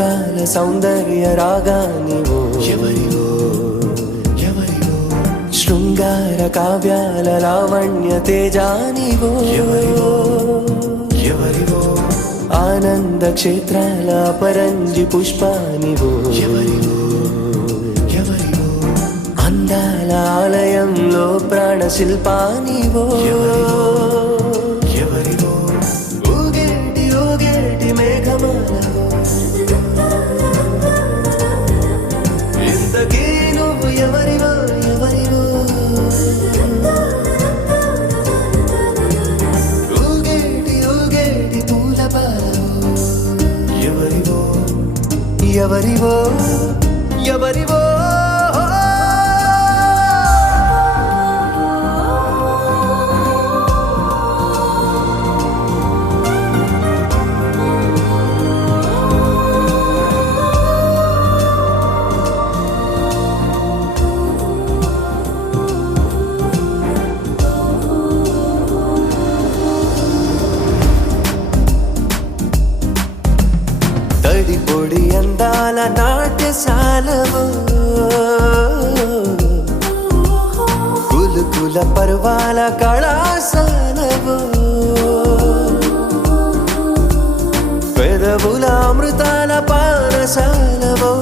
లోకాల సౌందర్య రాగానివో ఎవరివో ఎవరివో శృంగార కావ్యాల లావణ్య తేజానివో ఎవరివో ఎవరివో ఆనంద క్షేత్రాల పరంజి పుష్పానివో ఎవరివో ఎవరివో అందాల ఆలయంలో ప్రాణ శిల్పానివో ఎవరివో ఊగేటి ఊగేటి మేఘమాలవో ఇంతకీ నువ్వు ఎవరివో ఎవరివో ఊగేటి ఊగేటి పూల పాలవో ఎవరివో ఎవరివో ఎవరివో తడిపొడి అందాల నాట్యశాలవో కులుకుల పర్వాల కళాశాలవో పెదవుల అమృతాల పానశాలవో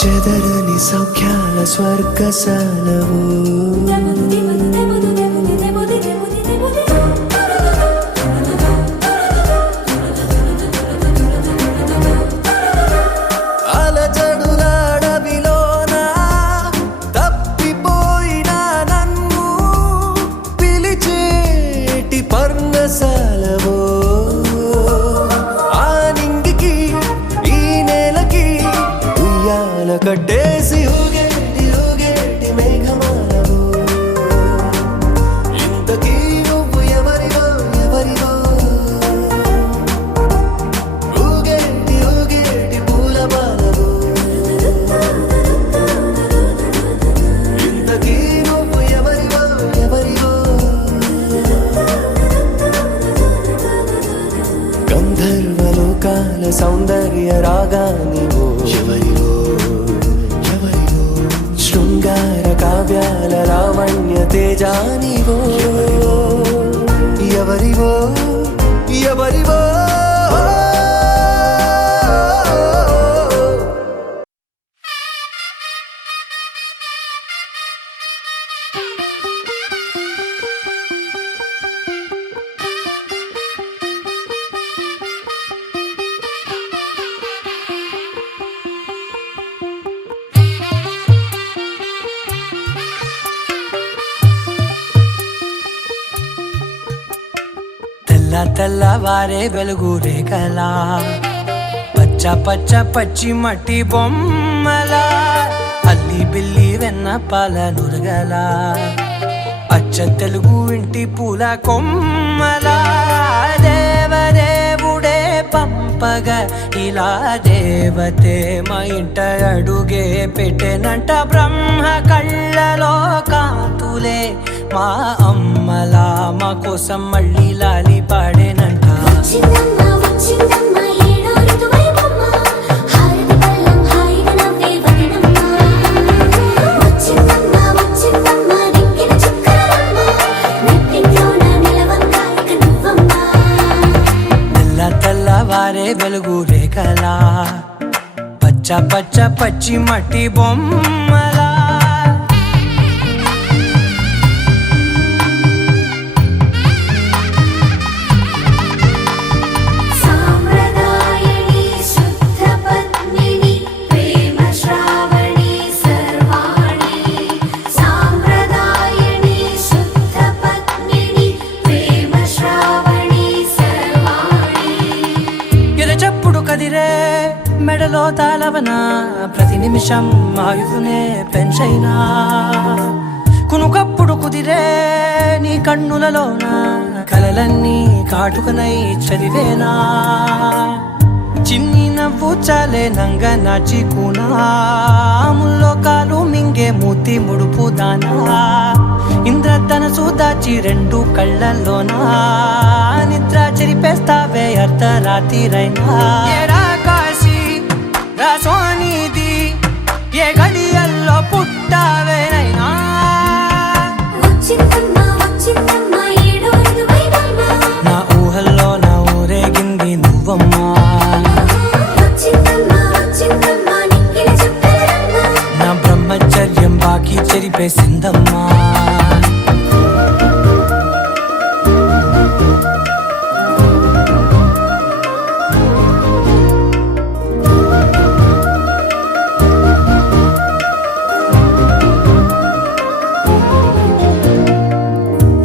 చెదరని సౌఖ్యాల స్వర్గశాలవో పర్ణశాలవో ఆ నింగికి ఈ నేలకి ఉయ్యాల కట్టేసి ఊగేటి ఊగేటి మేఘమాలవో ఇంతకీ నువ్వు ఎవరివో ఎవరివో ఊగేటి ఊగేటి పూల బాలవో ఇంతకీ నువ్వు ఎవరివో ఎవరివో గంధర్వలోకాల సౌందర్య రాగానివో ఎవరివో ఎవరివో శృంగార కావ్యాల లావణ్య తేజానివో ఎవరివో ఎవరివో తెల్లవారే వెలుగు రేఖలా పచ్చ పచ్చ పచ్చి మట్టి బొమ్మలా అల్లి బిల్లి వెన్న పాల నురగలా అచ్చ తెలుగు ఇంటి పూల కొమ్మలా దేవదేవుడే పంపగా ఇలా దేవతే మా ఇంట అడుగే పెట్టెనంట బ్రహ్మ కళ్ళలో కాంతులే మా అమ్మలా మా కోసం మళ్ళీ లాలి పాడేనంట తెల్లవారే వెలుగు రేఖలా పచ్చ పచ్చ పచ్చి మట్టి బొమ్మలా మెడలో తాళవన ప్రతి నిమిషం ఆయుధునే పెంచైనా కునుకప్పుడు కుదిరే నీ కన్నులలోన కలలన్నీ కాటుకనై చదివేనా చిన్ని నవ్వు చాలే నంగ నాచి కూనాముల్లో కాలు మింగే మూతి ముడుపు దానా ఇంద్రధనసు దాచి రెండు కళ్ళల్లోనా నిద్ర చెరిపేస్తావే అర్ధరాత్రిరైనా ఏరా కాశీ రా సోనిది ఏ గడియల్లో పుట్టావేనైనా నా ఊహల్లో నా ఊరేగింది నువ్వమ్మా నా బ్రహ్మచర్యం బాకీ చెరిపేసిందమ్మా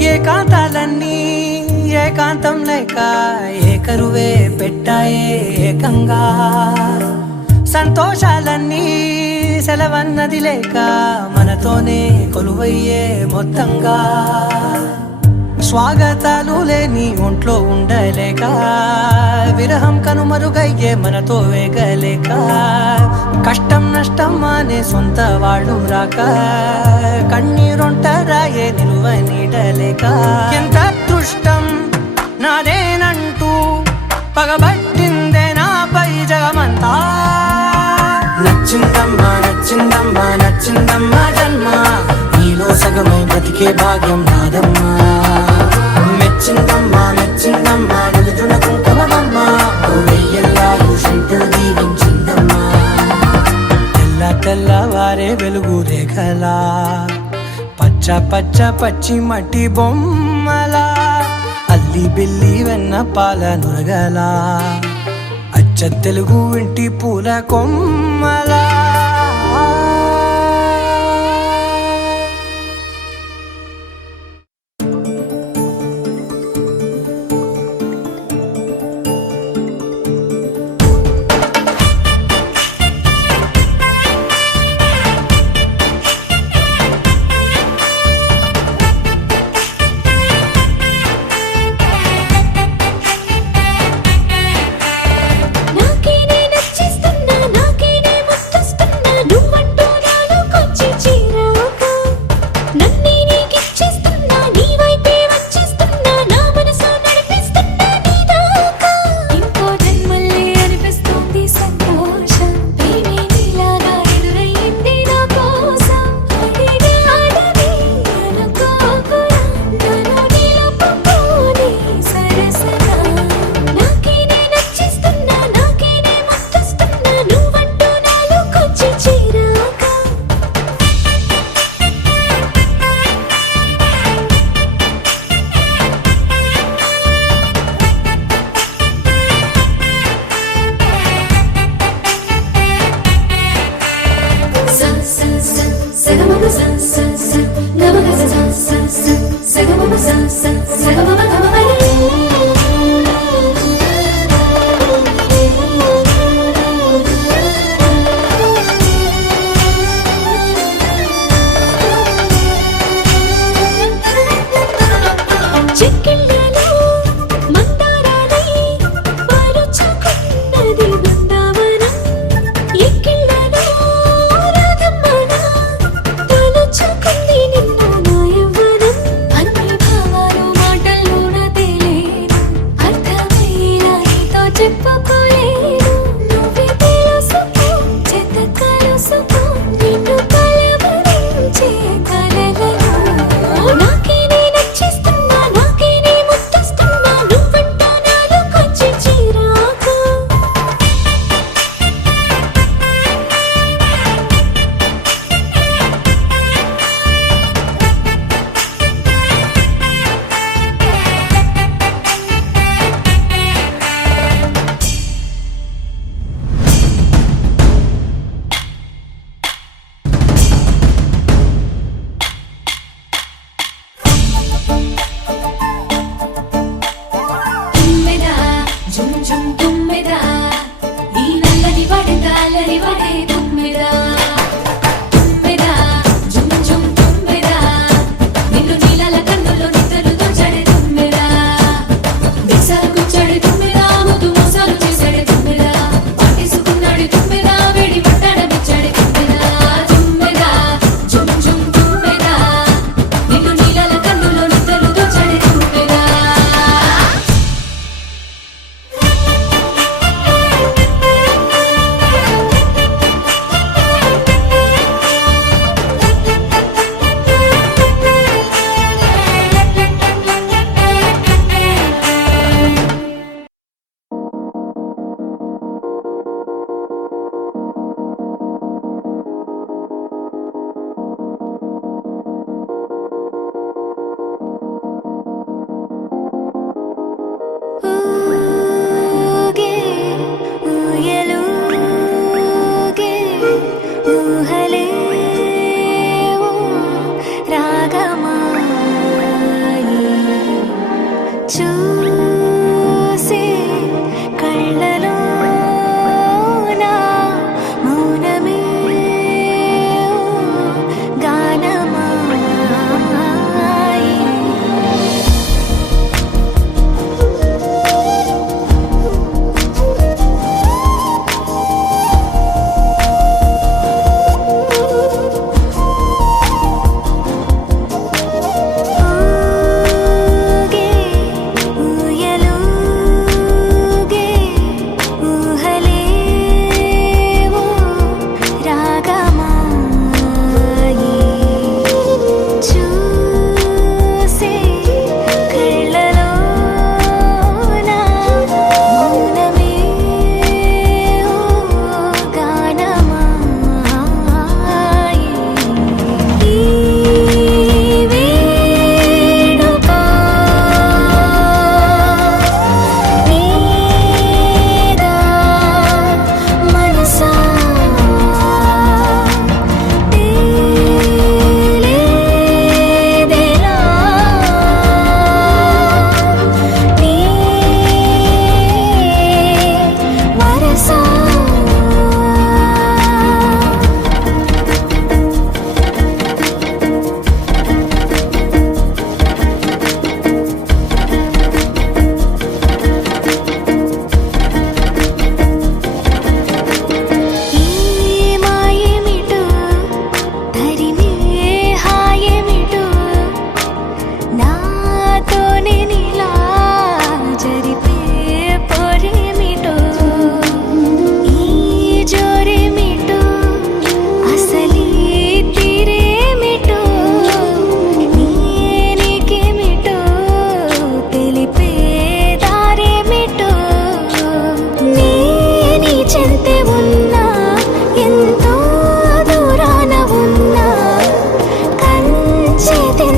ఏకాంతాలన్నీ ఏకాంతం లేక ఏకరువే పెట్టాయే ఏకంగా సంతోషాలన్నీ సెలవన్నది లేక మనతోనే కొలువయ్యే మొత్తంగా స్వాగతాలు లేని ఒంట్లో ఉండలేక విరహం కనుమరుగయ్యే మనతో వేగలేక కష్టం నష్టం అనే సొంత వాళ్ళు రాక కన్నీరొంటరాయే నిలువ నీడలేక ఎంత అదృష్టం నాదేనంటూ పగబట్టిందే నాపై జగమంతా నచ్చిందమ్మా నచ్చిందమ్మా నచ్చిందమ్మా జన్మ నీలో సగమై బ్రతికే భాగ్యం నాదమ్మా మెచ్చిందమ్మా మెచ్చిందమ్మా నిలుచున కుంకుమమ్మా వెయ్యల్లాలు శంకులు దీవించిందమ్మా తెల్ల తెల్లవారే వెలుగు రేఖలా పచ్చ పచ్చ పచ్చి మట్టి బొమ్మలా అల్లి బిల్లి వెన్న పాల నురగలా అచ్చ తెలుగు ఇంటి పూల కొమ్మలా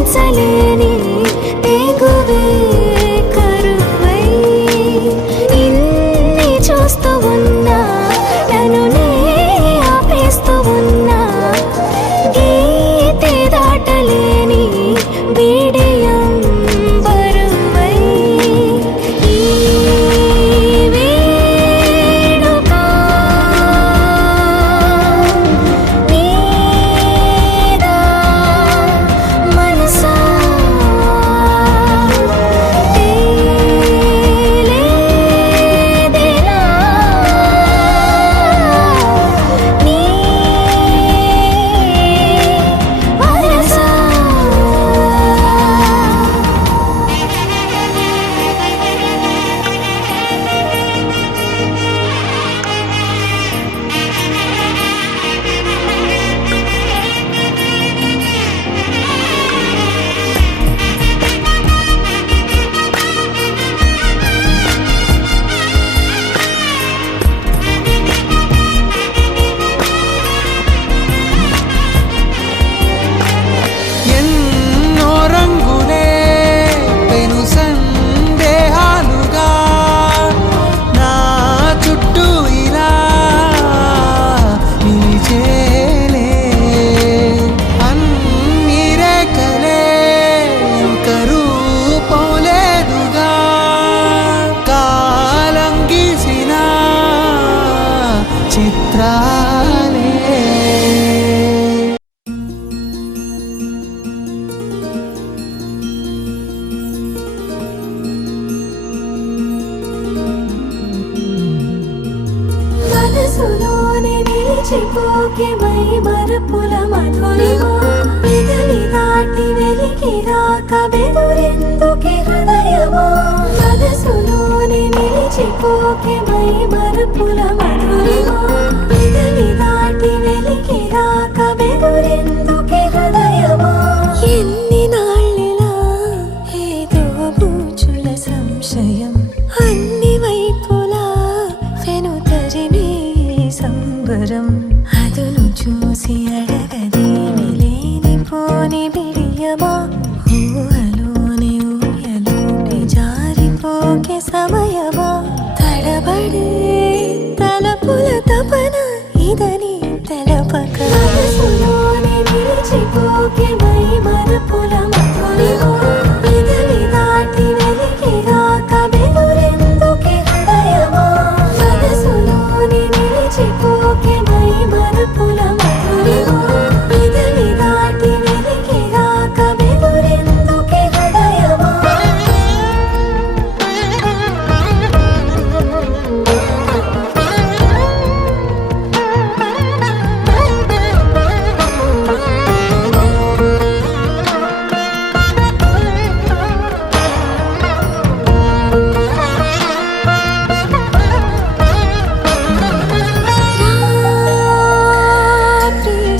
తీర్చలేని తెగువే కరువై ఇన్ని చూస్తూ ఉన్నా నన్ను నే ఆపేస్తూ ఉన్నా గీతే దాటలేని బిడియం బరువై ఈ వేడుక నీదా మనసా తేలేదెలా నీ వరసా ఎన్నో రంగులే పెను సందేహాలుగా నా చుట్టూ ఇలా నిలిచేలే అన్ని రేఖలే కరూపోలేదుగా కాలం గీసిన చిత్రాలే మనసులోనే నిలిచిపోకే మై మరపుల మధురిమా పెదవి దాటి వెలికి రాక బెదురెందుకే హృదయమా మనసులోనే నిలిచిపోకే మై మరపుల మధురిమా పెదవి దాటి వెలికి రాక బెదురెందుకే హృదయమా ఎన్ని నాళ్ళిలా ఏదో బూచుల సంశయం అన్ని వైపులా వెనుతరినే సంబరం అదును చూసి అడగదేమి లేనిపోని బిడియమా ఊహలోని ఊయలోకి జారిపోకే సమయమా తడబడే తలపుల తపన ఇదని తెలపక మనసులోనే నిలిచిపోకే మై మరపుల మధురిమా పెదవి దాటి వెలికి రాక బెదురెందుకే హృదయమా మనసులోనే నిలిచిపోకే మై మరపుల మధురిమా పెదవి దాటి వెలికి రాక బెదురెందుకే హృదయమా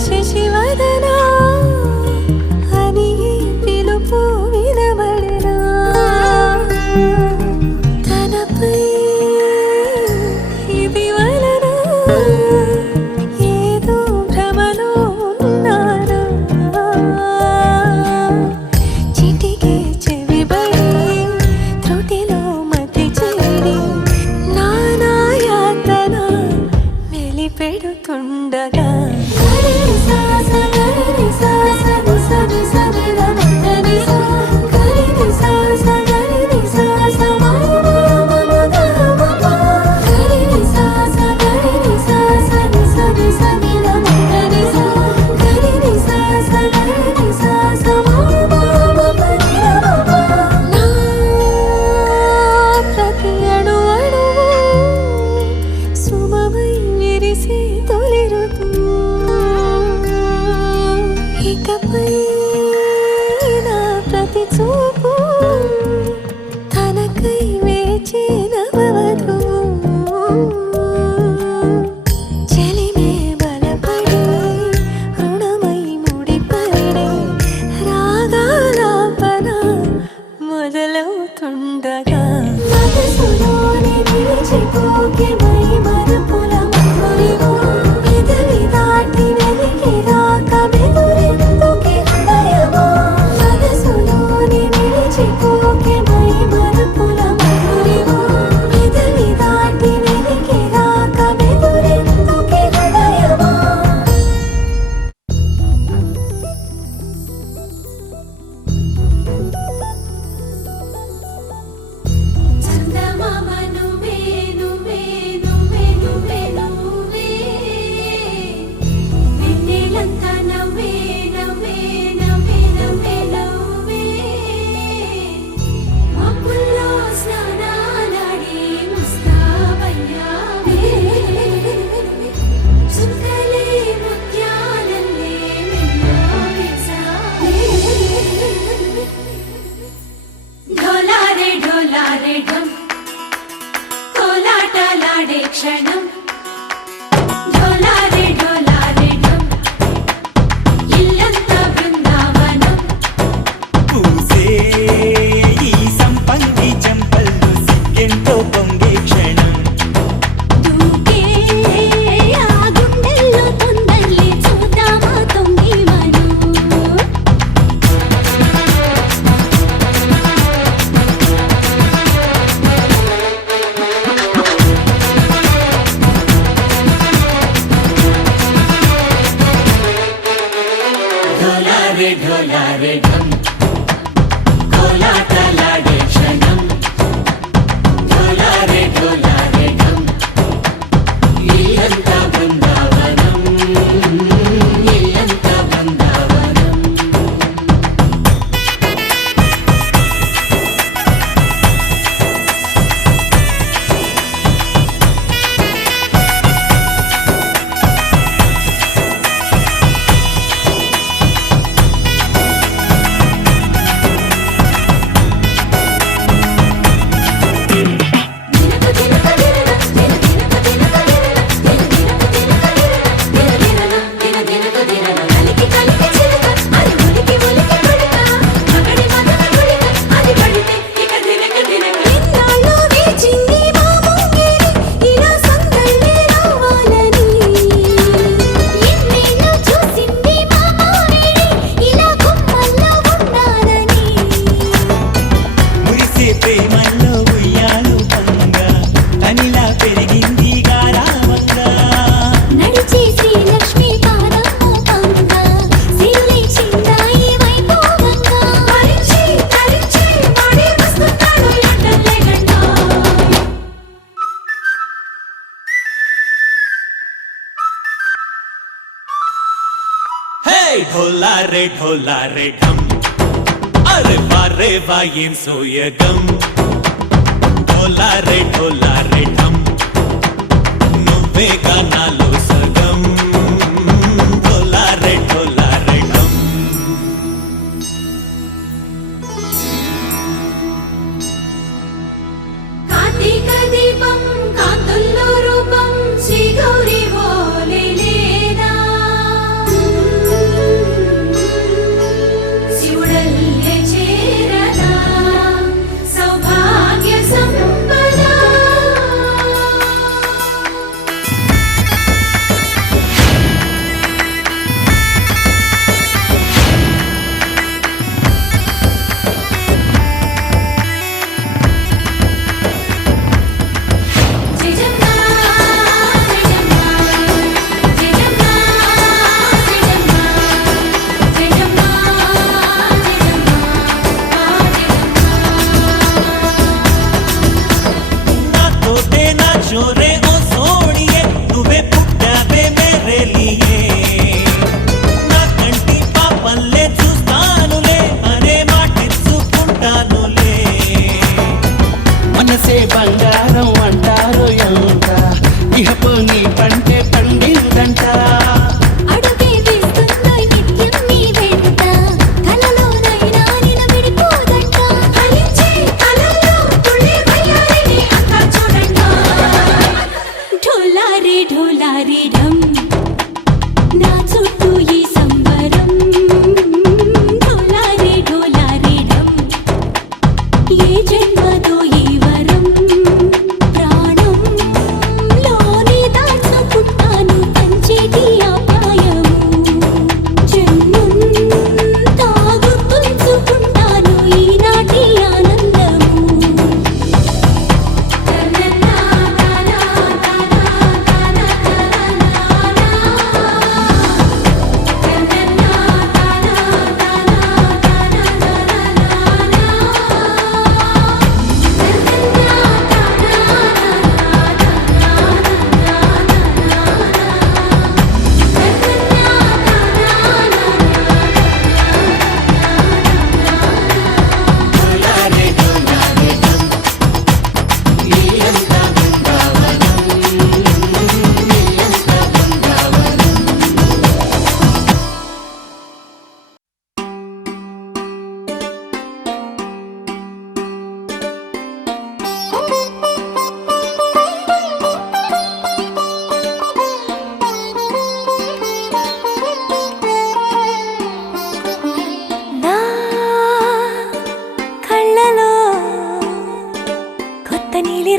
శశివదనా అని పిలుపు వినబడనా తనపై ఇది వలన ఏదో భ్రమలో ఉన్నానా చిటికే చెవిబడి త్రుటిలో మతి చేరి నానాయాతన మెలిపెడుతుండగా ప్రతి అణు అణువు సుమమై విరిసే తొలి ఋతువు ఇకపై నా ప్రతి చూపు తనకై వేచి నవవధువు చెలిమే బలపడి రుణమై ముడిపడి రాగాలాపన మొదలవుతుండగా మనసులోనే నిలిచిపోకే మై మరపుల మధురిమా పెదవి దాటి వెలికి రాక బెదురెందుకే హృదయమా మనసు చందమామ నువ్వే నువ్వే నువ్వే నువ్వే నువ్వే వెన్నెలంతా నవ్వే నవ్వే నవ్వే నవ్వే నవ్వే మబ్బుల్లో స్నానాలాడి ముస్తాబయ్యావే చుక్కలే ముత్యాలల్లే మెల్లోగేసావే ఢోలారే ఢోలారే ఢమ్ కోలాటలాడే క్షణం ఢోలారే ఢోలారే ఢమ్ ఇల్లంతా బృందావనం పూసే ఈ సంపంగి చెంపల్లో సిగ్గెంతో పొంగే క్షణం దూకే ఆ గుండెల్లో తొందల్లి చూద్దామా తొంగి మనం ఢోలారే ఢోలారే ఢమ్ కోలాటలాడే క్షణం ఢోలారే ఢోలారే ఢమ్ ఇల్లంతా బృందావనం ఇల్లంతా బృందావనం దినకు దినక దినన దిన దినకు దినన కలికి కలికి చిలక అది ఉలికి ఉలికి పడక మగడి మదన గుడిక అది పడితే ఇక దినక దినక ఇన్నాళ్ళు వేచింది మా ముంగిరి ఇలా సందళ్ళే రావాలని ఎన్నేళ్ళు చూసింది మా మామిడి ఇలా గుమ్మల్లో ఉండాలని మురిసే ప్రేమల్లో ఉయ్యాలు పంగా తనిలా పెరిగింది గారావంగా నడిచే శ్రీలక్ష్మి పాదమ్మ పంగ సిరులై చిందాయి వైభోగంగా పరిచి పరిచి మడి వస్తున్నాడు లండన్లే గండా హే ఢోలారే ఢోలారే ఢమ్ అరే వారే వా ఏం సోయగం ఢోలారే ఢోలారే ఢమ్ నువ్వే గానాలో సగం ఢోలారే ఢోలారే ఢమ్ కార్తీక దీపం కాంతుల్లో రూపం శ్రీ గౌరీ ఓలే లేదా శివుడల్లే చేరదా సౌభాగ్య సంపద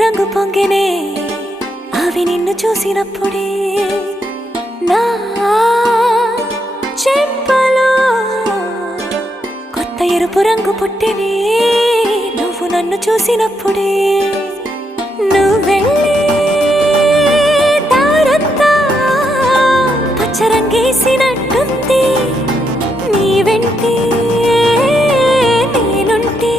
రంగు పొంగినే అవి నిన్ను చూసినప్పుడే నా చెంపలో కొత్త ఎరుపు రంగు పుట్టినే నువ్వు నన్ను చూసినప్పుడే నువ్వెళ్ళే దారంతా పచ్చరంగేసినట్టుంది నీ వెంటే నేనుంటే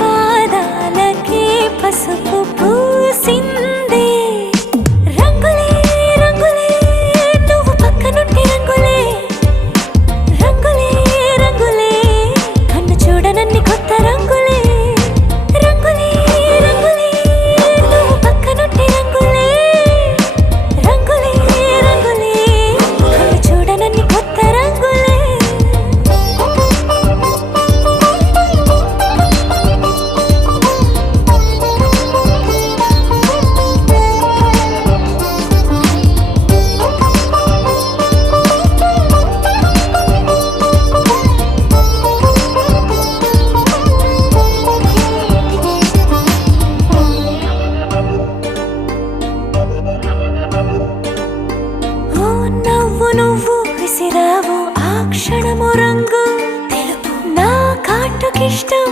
పాదాలకే పసుపు పూసిందే రంగులే రంగులే నువ్వు పక్కనుంటే రంగులే రంగులే రంగులే కన్ను చూడనన్ని కొత్త రంగులే రంగులే రంగులే నువ్వు పక్కనుంటే రంగులే రంగులే రంగులే కన్ను చూడనన్ని కొత్త రంగులే ఓ నవ్వు నువ్వు విసిరావు ఆ క్షణము రంగు తెలుపు నా కాటుకిష్టం